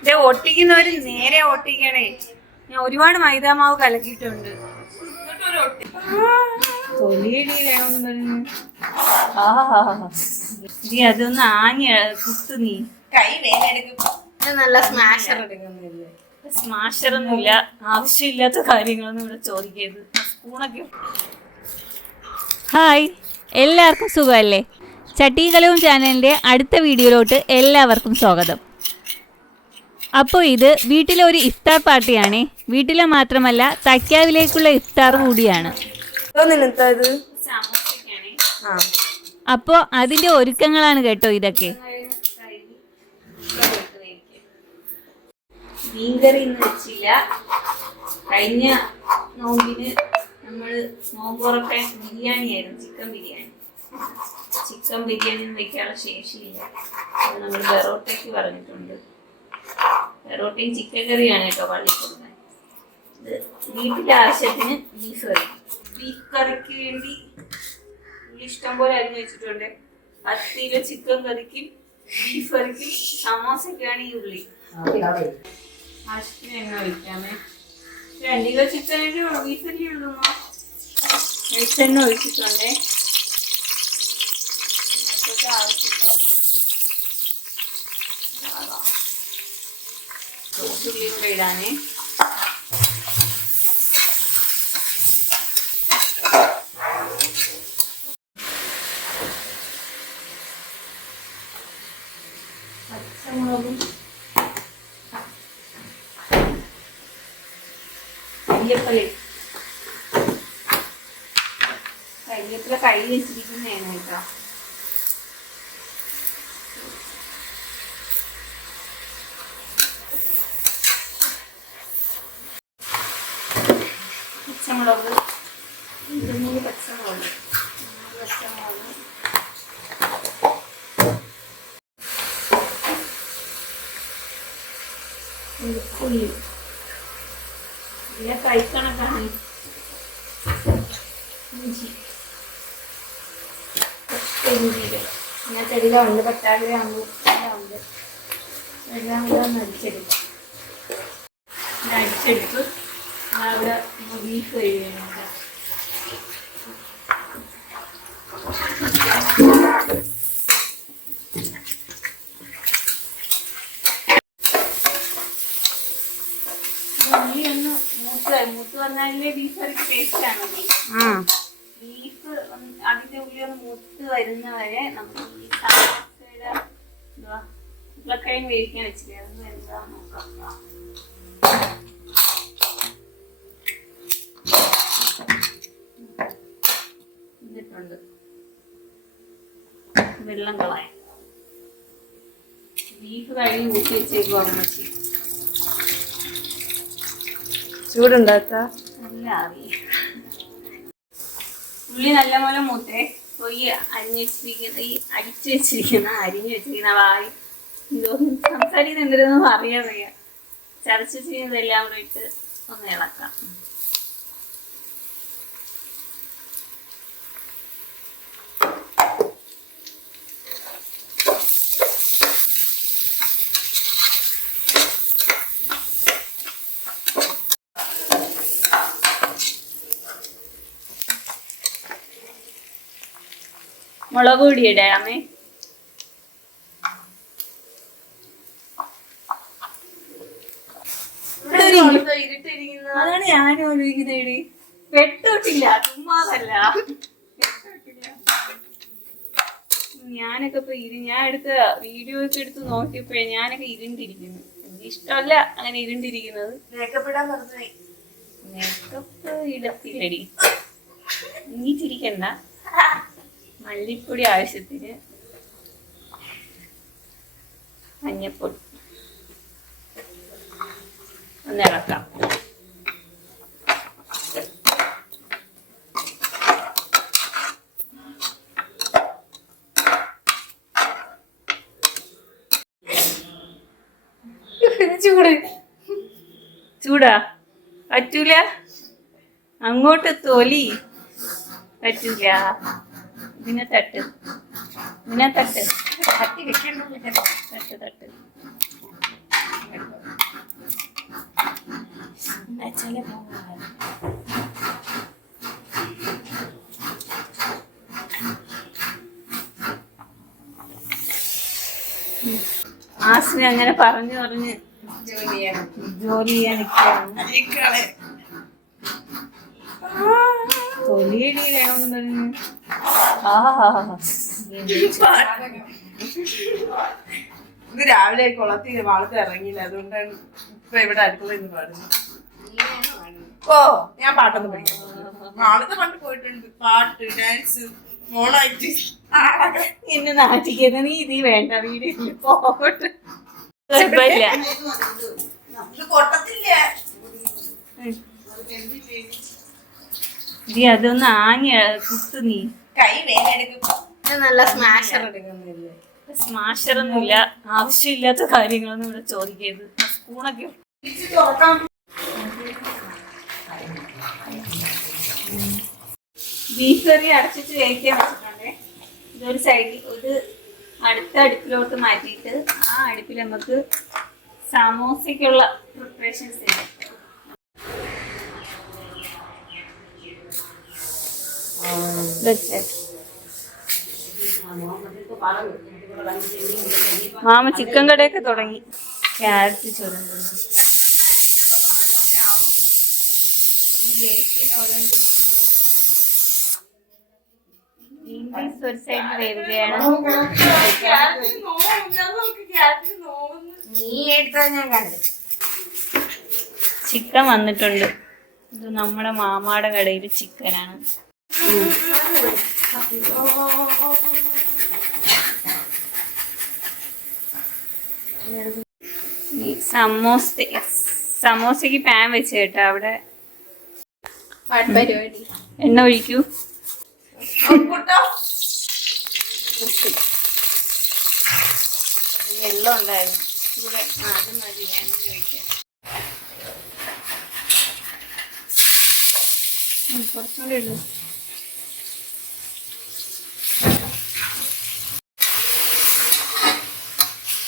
ഇത് ഒട്ടിക്കുന്നവര് നേരെ ഒട്ടിക്കണേ. ഞാൻ ഒരുപാട് മൈദാമാവ് കലക്കിയിട്ടുണ്ട്. തൊലിയടി വേണമെന്ന് പറഞ്ഞു. അതൊന്ന് കുത്തു നീ കൈ നല്ല സ്മാഷർ എടുക്കുന്നില്ലേ? സ്മാഷറൊന്നുമില്ല, ആവശ്യമില്ലാത്ത കാര്യങ്ങളൊന്നും ഇവിടെ ചോദിക്കരുത്. സ്പൂണൊക്കെ. ഹായ്, എല്ലാവർക്കും സുഖമല്ലേ? ചട്ടികലവും ചാനലിൻ്റെ അടുത്ത വീഡിയോയിലോട്ട് എല്ലാവർക്കും സ്വാഗതം. അപ്പോൾ ഇത് വീട്ടിലെ ഒരു ഇഫ്താർ പാർട്ടിയാണ്. വീട്ടിലെ മാത്രമല്ല, തക്യാവിലേക്കുള്ള ഇഫ്താർ കൂടിയാണ്. അപ്പോൾ അതിൻ്റെ ഒരുക്കങ്ങളാണ് കേട്ടോ ഇതൊക്കെ. മീൻകറി ഇന്ന് വെച്ചില്ല. കഴിഞ്ഞ നോമ്പിന് നമ്മൾ നോമ്പുറക്കെ ബിരിയാണി ആയിരുന്നു, ചിക്കൻ ബിരിയാണി വെക്കാനുള്ള ശേഷിയില്ല. നമ്മൾ പെറോട്ടയ്ക്ക് പറഞ്ഞിട്ടുണ്ട്. പെറോട്ടയും ചിക്കൻ കറിയാണ് കേട്ടോ പള്ളി കൊടുക്കാൻ. ഇത് വീട്ടിലെ ആവശ്യത്തിന് ബീഫ് കറിക്ക് വേണ്ടി ഇഷ്ടം പോലെ അരിഞ്ഞു വെച്ചിട്ടുണ്ട്. 10 കിലോ ചിക്കൻ കറിക്കും ബീഫ് കറിക്കും സമോസയ്ക്കാണ് ഈ ഉള്ളി. ആവശ്യത്തിന് എണ്ണ ഒഴിക്കാമേ. 2 കിലോ ചിക്കനല്ലേ ഉള്ളൂ, ബീഫല്ലേ ഉള്ളൂ. വെളിച്ചെണ്ണ ഒഴിച്ചിട്ടുണ്ടേ. ഉള്ളിയും കൂടെ ഇടാനേ. പച്ചമുളകും കരിവേപ്പില കഴുകി വെച്ചിരിക്കുന്നതാണ് കേട്ടോ. പച്ചമുളക് 2 പച്ചമുളക് ഉള്ളി പിന്നെ കൈക്കണക്കാണ്. ഇഞ്ചി ഞാൻ തെളിവുണ്ട്, പട്ടാളിയാകുമ്പോൾ എല്ലാം കൂടെ ഒന്ന് അടിച്ചെടുക്കാം. അടിച്ചെടുത്ത് അവിടെ ബീഫ് കഴിയുന്നുണ്ട്. ഉള്ളി ഒന്ന് മൂത്ത് വന്നാലേ ബീഫ് കറിക്ക് ടേസ്റ്റ് ആണല്ലോ. ബീഫ് അതിന്റെ ഉള്ളി ഒന്ന് മൂത്ത് വരുന്നവരെ നമുക്ക് ഈ സമോസയുടെ ഉരുളക്കിഴങ്ങ് വേവിക്കാൻ വെച്ചില്ലേ, അതൊന്ന് എന്താ നോക്കാം. എന്നിട്ടുണ്ട് വെള്ളം കളയാൻ. ബീഫ് കഴുകി ഊറ്റി വെച്ചേക്കും അമ്മച്ചി. ചൂടുണ്ടാക്ക നല്ല ആവി. ഉള്ളി നല്ലപോലെ മൂത്തേ. ഈ അരിഞ്ഞു വെച്ചിരിക്കുന്ന വായി എന്തോ സംസാരിക്കുന്ന എന്തിനൊന്നും അറിയാൻ വയ്യ. ചതച്ച് വെച്ചിരിക്കുന്നതെല്ലാം കൂടെ ഇട്ട് ഒന്ന് ഇളക്കാം. മുളക് പൊടി ഇടാമേ. അതാണ് ഞാനും ആലോചിക്കുന്നത്. വെട്ടോട്ടില്ല, ചുമ്മാതല്ല. ഞാനൊക്കെ ഇപ്പൊ ഞാൻ എടുത്ത വീഡിയോ ഒക്കെ എടുത്ത് നോക്കിയപ്പോഴേ ഞാനൊക്കെ ഇരുണ്ടിരിക്കുന്നു. എനിക്ക് ഇഷ്ടമല്ല അങ്ങനെ ഇരുണ്ടിരിക്കുന്നത്. മേക്കപ്പ് ഇടാൻ പറഞ്ഞു. മേക്കപ്പ് ഇടത്തില്ലടി, നീ ചിരിക്കണ്ട. മല്ലിപ്പൊടി ആവശ്യത്തിന്, മഞ്ഞപ്പൊടി ഒന്ന് ഇളക്കാം. ചൂടാ പറ്റൂല, അങ്ങോട്ട് തൊലി പറ്റൂല. ഇതിനെ തട്ട് തട്ട് തട്ട്. അച്ഛനെ പോകാൻ ആസിനെ അങ്ങനെ പറഞ്ഞു പറഞ്ഞ് ജോലി ചെയ്യാൻ നിൽക്കുകയാണ്. തൊലിയടി വേണമെന്ന് പറഞ്ഞു. ഇത് രാവിലെ കുളത്തിൽ വളർത്തി ഇറങ്ങിയില്ല, അതുകൊണ്ടാണ് ഇപ്പൊ ഇവിടെ അടുക്കള ഇന്ന് പാടുന്നത്. ഓ ഞാൻ പാട്ടൊന്നും പഠിക്കാം. നാളത്തെ പണ്ട് പോയിട്ടുണ്ട്, പാട്ട് ഡാൻസ് മോണായിട്ട്. എന്നെ നാട്ടിക്കുന്ന നീ ഇത് വേണ്ട വീട്ടിൽ പോകട്ടെ. കുഴപ്പമില്ല. ഇത് കൊട്ടത്തില്ല. നീ അതൊന്ന് ആഞ്ഞ കുത്തു നീ. കൈ വേദനെടുക്കും. നല്ല സ്മാഷർ എടുക്കുന്നില്ലേ? സ്മാഷറൊന്നുമില്ല, ആവശ്യമില്ലാത്ത കാര്യങ്ങളൊന്നും ഇവിടെ ചോദിക്കരുത്. സ്പൂണൊക്കെ ബീഫ് കറി അടച്ചിട്ട് വേവിക്കാൻ വെച്ചിട്ടുണ്ടേ. ഇതൊരു സൈഡിൽ ഒരു അടുത്ത അടുപ്പിലോട്ട് മാറ്റിയിട്ട് ആ അടുപ്പിൽ നമുക്ക് സമോസയ്ക്കുള്ള പ്രിപ്പറേഷൻസ് ചെയ്യാം. മാമ ചിക്കൻ കടയൊക്കെ തുടങ്ങി. ക്യാരറ്റ് ചുരണ്ടുന്നു. ഒരു സൈഡ് വേവുകയാണ്. ചിക്കൻ വന്നിട്ടുണ്ട്. ഇത് നമ്മുടെ മാമാടെ കടയിൽ ചിക്കനാണ്. സമോസക്ക് പാൻ വെച്ച് കേട്ടോ. അവിടെ പരിപാടി എണ്ണ ഒഴിക്കൂ. വെള്ളം ഉണ്ടായിരുന്നു ഇവിടെ. അത് മതി, വേണമെങ്കിൽ ഒഴിക്കാം. കുറച്ചുകൂടെ ഇടൂ.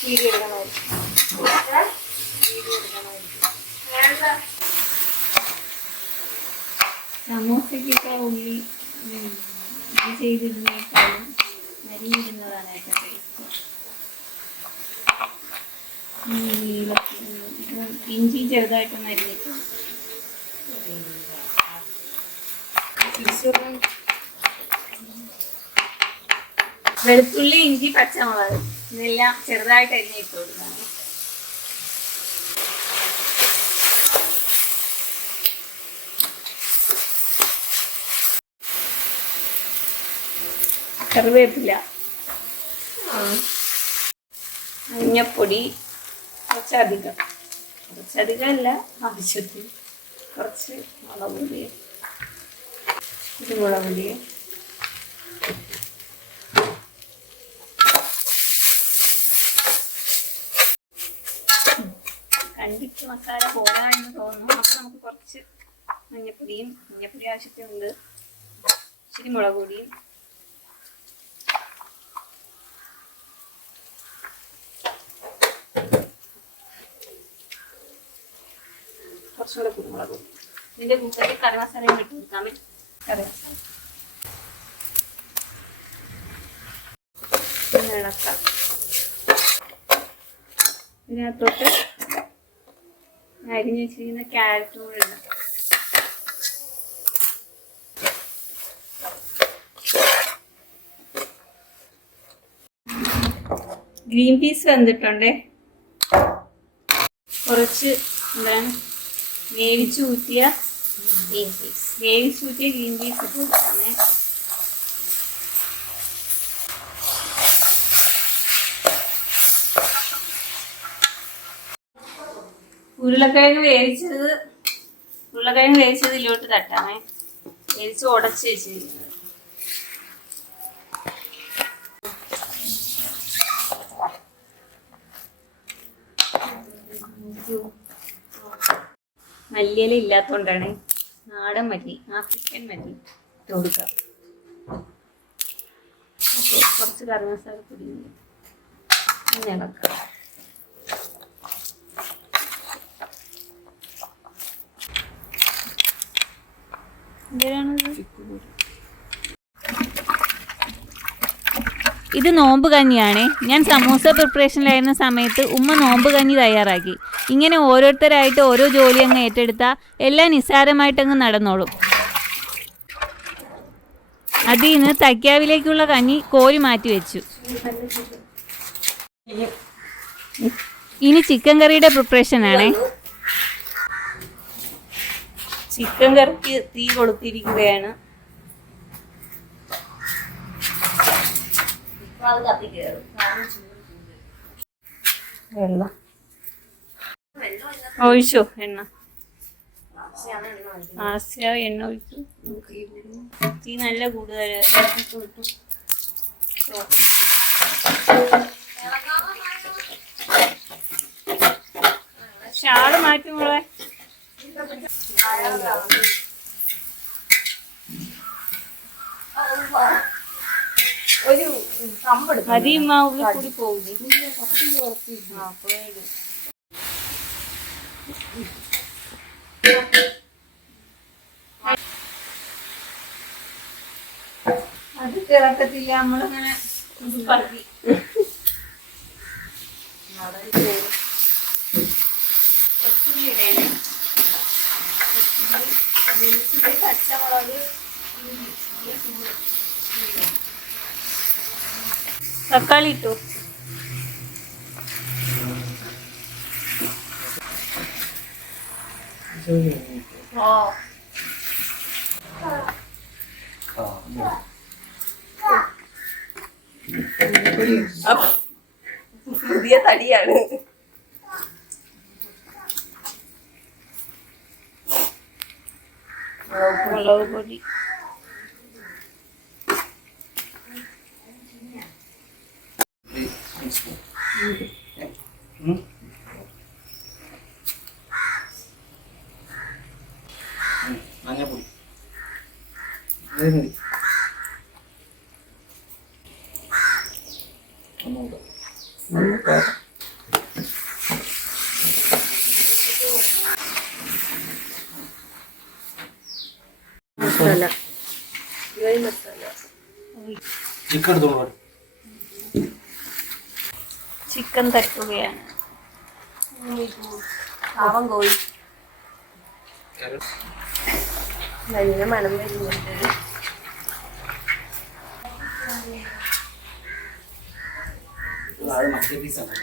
വീഡിയോ എടുക്കണമായിരിക്കും. സമോസക്കൊക്കെ ഉള്ളി ഇത് ചെയ്തിരുന്നേക്കാളും അരിഞ്ഞിരുന്നതാണ് ഏറ്റവും ടേസ്റ്റ്. ഇഞ്ചി ചെറുതായിട്ടൊന്ന് അരിഞ്ഞിട്ട് വെളുത്തുള്ളി, ഇഞ്ചി, പച്ചമുളക് ഇതെല്ലാം ചെറുതായിട്ട് അരിഞ്ഞിട്ട് കൊടുക്കണം. കറിവേപ്പില, മഞ്ഞപ്പൊടി കുറച്ചധികം അല്ല, ആവശ്യത്തിന് കുറച്ച് മുളക് പൊടി, കുരുമുളക് പൊടി, കണ്ടിട്ട് മസാല പോരാന്ന് തോന്നുന്നു. അപ്പോൾ നമുക്ക് കുറച്ച് മഞ്ഞപ്പൊടി ആവശ്യത്തിനുണ്ട്, ഇച്ചിരി മുളക് പൊടിയും, കുറച്ചുകൂടെ കുരുമുളക് പൊടി. ഇതിൻ്റെ കൂട്ടത്തിൽ കറി മസാലയും ഇട്ട് കൊടുക്കാൻ പറ്റും. കറി മസാല ഇളക്കാം. ഇതിനകത്തോട്ട് അരിഞ്ഞ് വെച്ചിരിക്കുന്ന ക്യാരറ്റും കൂടെ ഇടാം. ഗ്രീൻ പീസ് വെന്തിട്ടുണ്ടേ. കുറച്ച് എന്താണ് വേവിച്ചൂറ്റിയ ഗ്രീൻ പീസ് ഇട്ട് കൊടുക്കാമേ. ഉരുളക്കിഴങ്ങ് വേവിച്ചത് ഇതിലോട്ട് തട്ടാമേ. വേവിച്ച് ഉടച്ച് വെച്ചിരിക്കുന്നത്. മല്ലിയില ഇല്ലാത്തതുകൊണ്ടാണ് നാടൻ മല്ലി, ആഫ്രിക്കൻ മല്ലി ഇട്ട് കൊടുക്കുക. കുറച്ച് കറി മസാല പൊടി ഇളക്കുക. ഇത് നോമ്പ് കഞ്ഞിയാണേ. ഞാൻ സമൂസ പ്രിപ്പറേഷനിലായിരുന്ന സമയത്ത് ഉമ്മ നോമ്പ് കഞ്ഞി തയ്യാറാക്കി. ഇങ്ങനെ ഓരോരുത്തരായിട്ട് ഓരോ ജോലി അങ്ങ് ഏറ്റെടുത്താൽ എല്ലാം നിസ്സാരമായിട്ടങ്ങ് നടന്നോളും. അതിൽ നിന്ന് തയ്ക്കാവിലേക്കുള്ള കഞ്ഞി കോരി മാറ്റി വെച്ചു. ഇനി ചിക്കൻ കറിയുടെ പ്രിപ്പറേഷൻ ആണേ. ചിക്കൻ കറിക്ക് തീ കൊടുത്തിരിക്കുകയാണ്. വെള്ളം ഒഴിച്ചോ? എണ്ണ ആസ്യ എണ്ണ ഒഴിച്ചു. തീ നല്ല കൂടുതൽ. ഷാള് മാറ്റുമ്പോളെ ഒരു കമ്പെടുക്കും. അതിമ്മ ഉള്ളിൽ കൂടി പോകില്ലേ? അത് തിളക്കത്തില്ല. നമ്മളിങ്ങനെ പറ്റി പച്ചമുളക് തക്കാളി ഇട്ടു. പുതിയ തടിയാണ്. മുളക് പൊടി മഞ്ഞപ്പൊടി മസാല ചിക്കൻ എടുത്തോളൂ. ചിക്കൻ തട്ടുകയാണ്. പാവം കോഴി നല്ല മണം വരുന്നുണ്ട്. മറ്റേ പീസാണ്.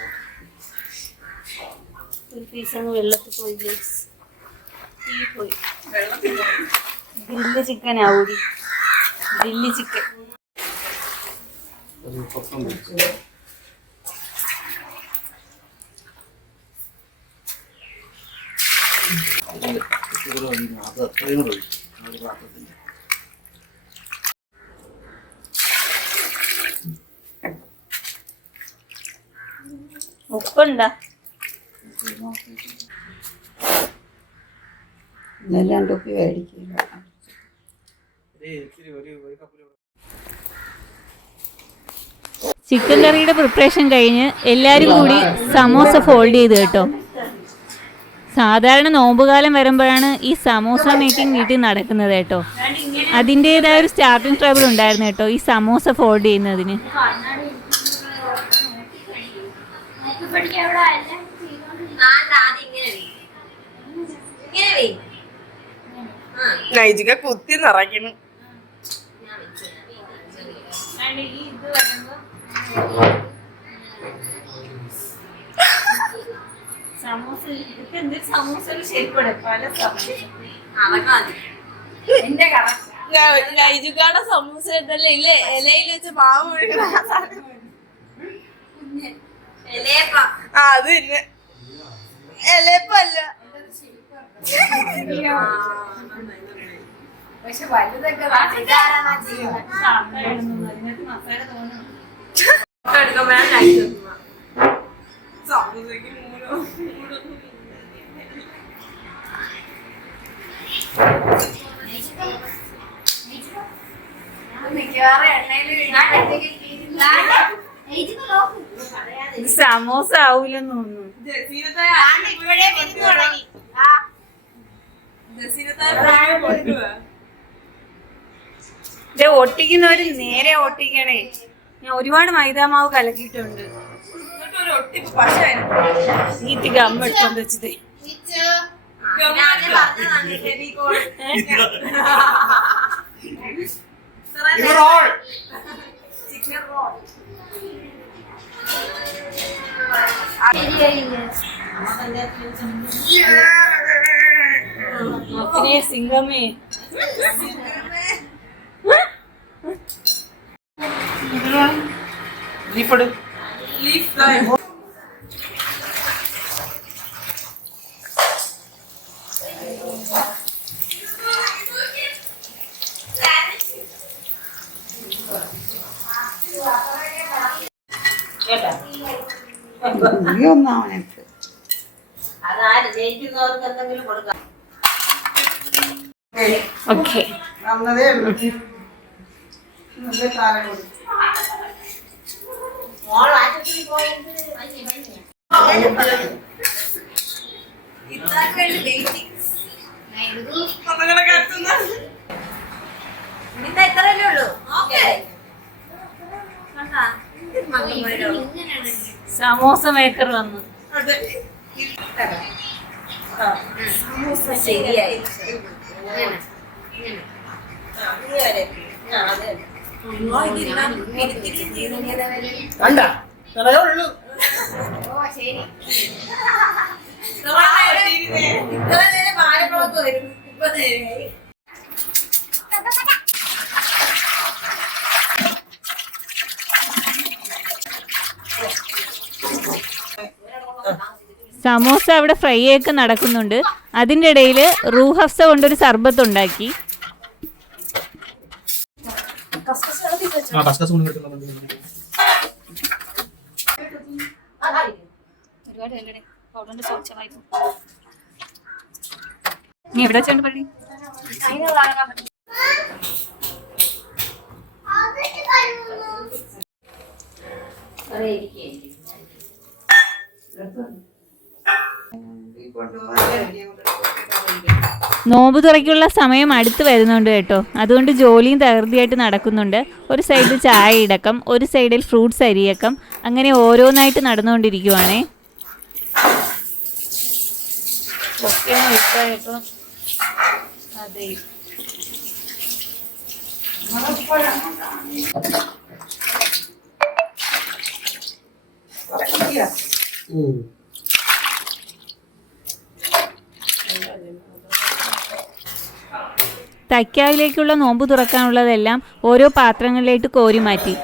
ഒരു പീസ് അങ്ങ് വെള്ളത്തിൽ പോയി ഗൈസ്. തീ പോയി. ഗ്രില്ല് ചിക്കൻ ആവൂടി. ഗ്രില്ല് ചിക്കൻ ഒരു പൊക്കം വെച്ചു. അത് അത്രയും കൂടെ ഒഴിച്ചു ഒരു പാത്രത്തിൻ്റെ. ഉപ്പുണ്ടാ? രണ്ട് ഉപ്പി മേടിക്കില്ല. ചിക്കൻ കറിയുടെ പ്രിപ്പറേഷൻ കഴിഞ്ഞ് എല്ലാവരും കൂടി സമോസ ഫോൾഡ് ചെയ്ത് കേട്ടോ. സാധാരണ നോമ്പുകാലം വരുമ്പോഴാണ് ഈ സമോസ മേക്കിംഗ് വീട്ടിൽ നടക്കുന്നത് കേട്ടോ. അതിൻ്റെതായ ഒരു സ്റ്റാർട്ടിങ് ട്രബിൾ ഉണ്ടായിരുന്നു കേട്ടോ ഈ സമോസ ഫോൾഡ് ചെയ്യുന്നതിന്. നൈജിക കുത്തി നിറയ്ക്കണം. നൈജികയുടെ സമൂസ ഉണ്ടല്ലോ ഇല്ലേ, ഇലയിൽ വെച്ച് മാവ് അത് തന്നെ എലയപ്പല്ല. പക്ഷെ വലുതൊക്കെ സമൂസക്ക് മിക്കവാറും എണ്ണയിൽ സമോസ ആവൂലെന്ന് തോന്നുന്നു. ഒട്ടിക്കുന്നവര് നേരെ ഒട്ടിക്കണേ. ഞാൻ ഒരുപാട് മൈദാമാവ് കലക്കിയിട്ടുണ്ട്. എന്നിട്ടൊരു ഒട്ടിപ്പ് പശ നീറ്റ് ഗമ്മ എടുത്തോണ്ട് വെച്ചത്. സിംഗമേ ലീഫട് ഓക്കെ. സമോസ മേക്കർ വന്നു. ശരിയായി. കണ്ട നിറയെ ഉള്ളു. സമോസ അവിടെ ഫ്രൈ ഒക്കെ നടക്കുന്നുണ്ട്. അതിൻ്റെ ഇടയിൽ റൂഹഫ്സ കൊണ്ടൊരു സർബത്ത് ഉണ്ടാക്കി. നീ എവിടെ ചെണ്ട് പള്ളി നോമ്പ് തുറയ്ക്കുള്ള സമയം അടുത്ത് വരുന്നുണ്ട് കേട്ടോ. അതുകൊണ്ട് ജോലിയും തകൃതിയായിട്ട് നടക്കുന്നുണ്ട്. ഒരു സൈഡിൽ ചായ ഇടക്കം, ഒരു സൈഡിൽ ഫ്രൂട്ട്സ് അരിയക്കം, അങ്ങനെ ഓരോന്നായിട്ട് നടന്നുകൊണ്ടിരിക്കുവാണേ. അതെ, തൈക്കാവിലേക്കുള്ള നോമ്പ് തുറക്കാനുള്ളതെല്ലാം ഓരോ പാത്രങ്ങളിലേക്ക് കോരി മാറ്റി.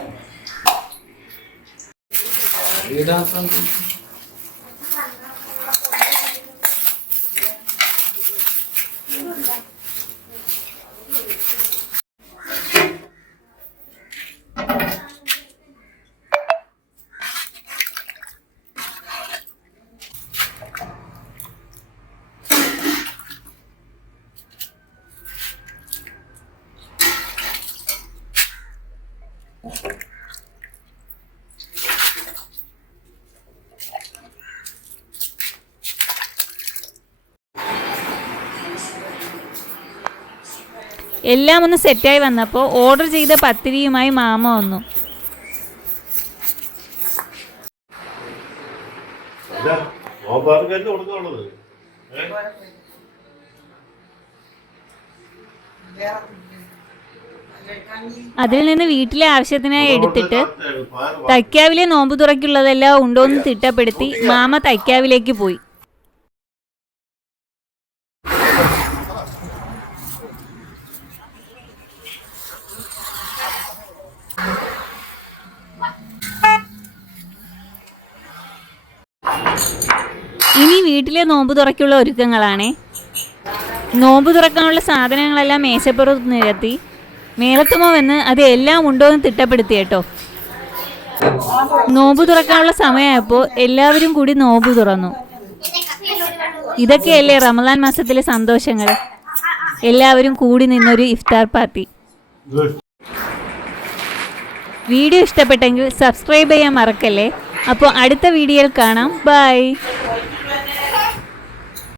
എല്ലാം ഒന്ന് സെറ്റായി വന്നപ്പോൾ ഓർഡർ ചെയ്ത പത്തിരിയുമായി മാമ വന്നു. അതിൽ നിന്ന് വീട്ടിലെ ആവശ്യത്തിനായി എടുത്തിട്ട് തൈക്കാവിലെ നോമ്പ് തുറയ്ക്കുള്ളതെല്ലാം ഉണ്ടോയെന്ന് തിട്ടപ്പെടുത്തി മാമ തൈക്കാവിലേക്ക് പോയി. ഇനി വീട്ടിലെ നോമ്പ് തുറയ്ക്കുള്ള ഒരുക്കങ്ങളാണേ. നോമ്പ് തുറക്കാനുള്ള സാധനങ്ങളെല്ലാം മേശപ്പുറത്ത് നിരത്തി. മേലത്തുമോ വന്ന് അത് എല്ലാം ഉണ്ടോ എന്ന് തിട്ടപ്പെടുത്തി കേട്ടോ. നോമ്പ് തുറക്കാനുള്ള സമയമായപ്പോൾ എല്ലാവരും കൂടി നോമ്പ് തുറന്നു. ഇതൊക്കെയല്ലേ റമദാൻ മാസത്തിലെ സന്തോഷങ്ങൾ. എല്ലാവരും കൂടി നിന്നൊരു ഇഫ്താർ പാർട്ടി. വീഡിയോ ഇഷ്ടപ്പെട്ടെങ്കിൽ സബ്സ്ക്രൈബ് ചെയ്യാൻ മറക്കല്ലേ. അപ്പോൾ അടുത്ത വീഡിയോയിൽ കാണാം. ബൈ.